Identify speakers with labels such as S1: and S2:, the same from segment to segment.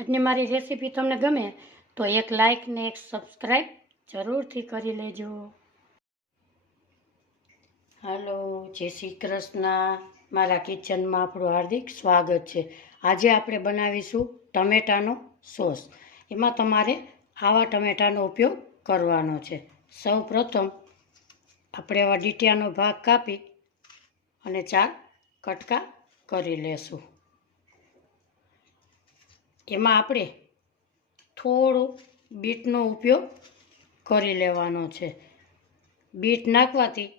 S1: આજની મારી રેસીપી તમને ગમે તો એક લાઇક ને એક સબસ્ક્રાઈબ જરૂરથી કરી લેજો. હાલો, જય શ્રી કૃષ્ણ. મારા કિચનમાં આપણું હાર્દિક સ્વાગત છે. આજે આપણે બનાવીશું ટમેટાનો સોસ. એમાં તમારે આવા ટમેટાનો ઉપયોગ કરવાનો છે. સૌ પ્રથમ આપણે આવા ડીટિયાનો ભાગ કાપી અને ચાર કટકા કરી લેશું. એમાં આપણે થોડો બીટનો ઉપયોગ કરી લેવાનો છે. બીટ નાખવાથી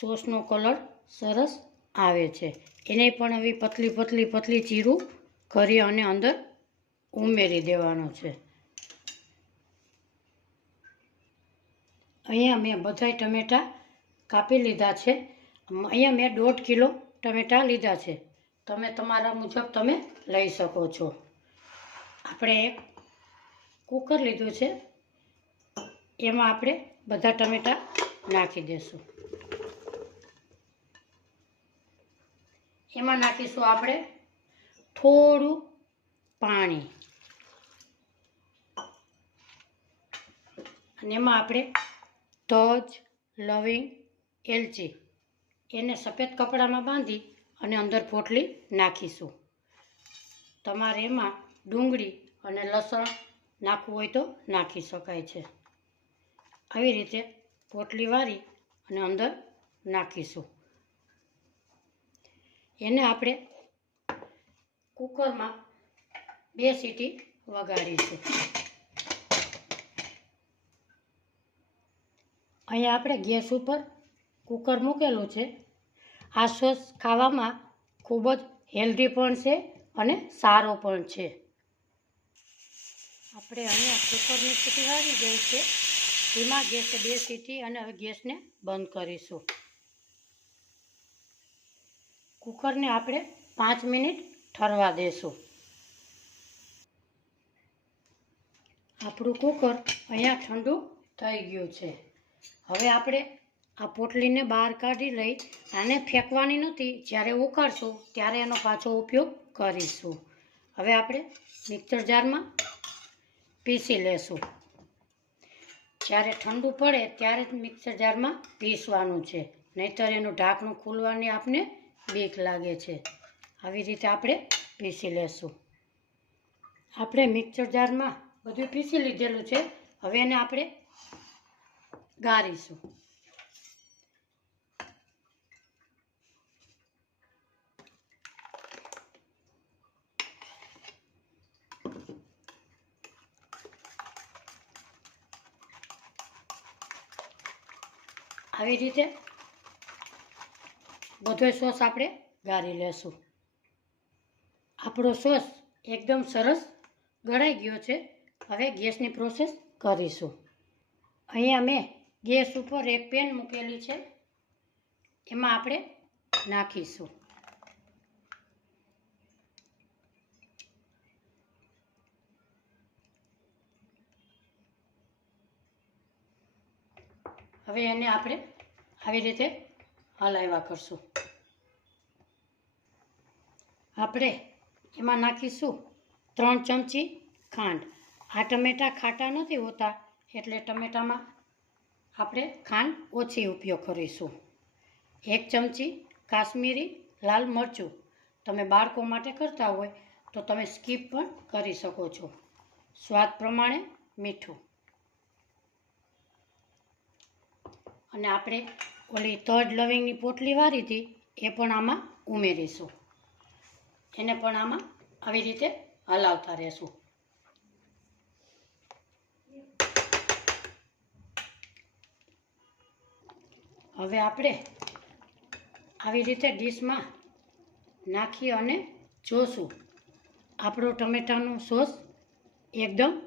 S1: સોસનો કલર સરસ આવે છે. એને પણ હવે પતલી પતલી પતલી ચીરું કરી અને અંદર ઉમેરી દેવાનો છે. અહીંયા મેં બધાય ટમેટાં કાપી લીધા છે. અહીંયા મેં દોઢ કિલો ટમેટાં લીધા છે. તમે તમારા મુજબ તમે લઈ શકો છો. આપણે એક કુકર લીધું છે. એમાં આપણે બધા ટમેટાં નાખી દઈશું એમાં નાખીશું આપણે થોડું પાણી. અને એમાં આપણે તજ, લવિંગ, એલચી એને સફેદ કપડામાં બાંધી અને અંદર પોટલી નાખીશું. તમારે એમાં ડુંગળી અને લસણ નાખવું હોય તો નાખી શકાય છે. આવી રીતે પોટલી વારી અને અંદર નાખીશું. એને આપણે કુકરમાં બે સીટી વગાડીશું. અહીંયા આપણે ગેસ ઉપર કુકર મૂકેલું છે. આ સોસ ખાવામાં ખૂબ જ હેલ્ધી પણ છે અને સારો પણ છે. આપણે અહીંયા કુકરની સીટી વાળી ગઈ છે. ધીમા ગેસે બે સીટી અને ગેસને બંધ કરીશું. કુકરને આપણે પાંચ મિનિટ ઠરવા દેશું. આપણું કુકર અહીંયા ઠંડુ થઈ ગયું છે. હવે આપણે આ પોટલીને બહાર કાઢી લઈ આને ફેંકવાની નથી. જ્યારે ઉકાળશું ત્યારે એનો પાછો ઉપયોગ કરીશું. હવે આપણે મિક્સર જારમાં પીસી લેશું. જ્યારે ઠંડુ પડે ત્યારે જ મિક્સર જારમાં પીસવાનું છે. નહીંતર એનું ઢાંકણું ખુલવાની આપને બીક લાગે છે. આવી રીતે આપણે પીસી લેશું. આપણે મિક્સર જારમાં બધું પીસી લીધેલું છે. હવે એને આપણે ગાળીશું આવી રીતે બધો સોસ આપણે ગાળી લેશું. આપણો સોસ એકદમ સરસ ગળાઈ ગયો છે. હવે ગેસની પ્રોસેસ કરીશું. અહીંયા મેં ગેસ ઉપર એક પેન મૂકેલી છે. એમાં આપણે નાખીશું. હવે એને આપણે આવી રીતે હલાવ્યા કરશું. આપણે એમાં નાખીશું ત્રણ ચમચી ખાંડ. આ ટમેટાં ખાટા નથી હોતા, એટલે ટમેટામાં આપણે ખાંડ ઓછી ઉપયોગ કરીશું. એક ચમચી કાશ્મીરી લાલ મરચું તમે બાળકો માટે કરતા હોય તો તમે સ્કીપ પણ કરી શકો છો. સ્વાદ પ્રમાણે મીઠું. અને આપણે ઓલી તજ લવિંગની પોટલી વારી હતી, એ પણ આમાં ઉમેરીશું. એને પણ આમાં આવી રીતે હલાવતા રહેશું. હવે આપણે આવી રીતે ડીશમાં નાખી અને જોશું. આપણો ટમેટાનો સોસ એકદમ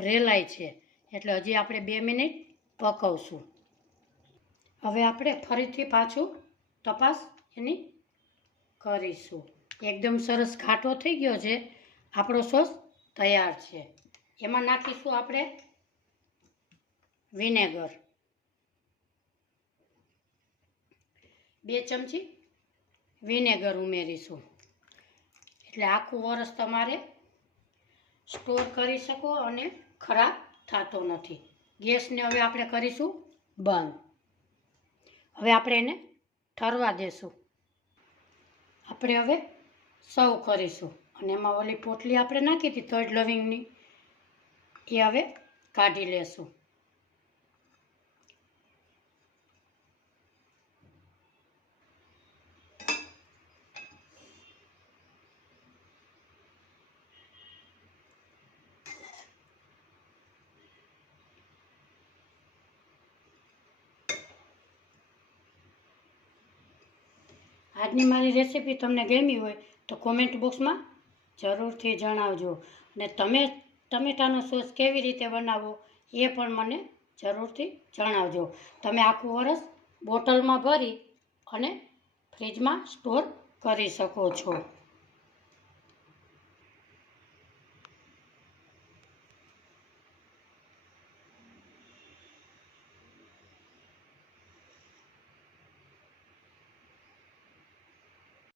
S1: રેલાય છે. એટલે હજી આપણે બે મિનિટ પકવશું. હવે આપણે ફરીથી પાછું તપાસ એની કરીશું. એકદમ સરસ ઘાટો થઈ ગયો છે. આપણો સોસ તૈયાર છે. એમાં નાખીશું આપણે વિનેગર. બે ચમચી વિનેગર ઉમેરીશું. એટલે આખું વરસ તમારે સ્ટોર કરી શકો અને ખરાબ થતો નથી. ગેસને હવે આપણે કરીશું બંધ. હવે આપણે એને ઠરવા દેશું. આપણે હવે સર્વ કરીશું. અને એમાં ઓલી પોટલી આપણે નાખી હતી થર્ડ લવિંગની એ હવે કાઢી લેશું. આજની મારી રેસીપી તમને ગમી હોય તો કોમેન્ટ બોક્સમાં જરૂરથી જણાવજો. અને તમે ટમેટાનો સોસ કેવી રીતે બનાવો એ પણ મને જરૂરથી જણાવજો. તમે આખું વરસ બોટલમાં ભરી અને ફ્રીજમાં સ્ટોર કરી શકો છો.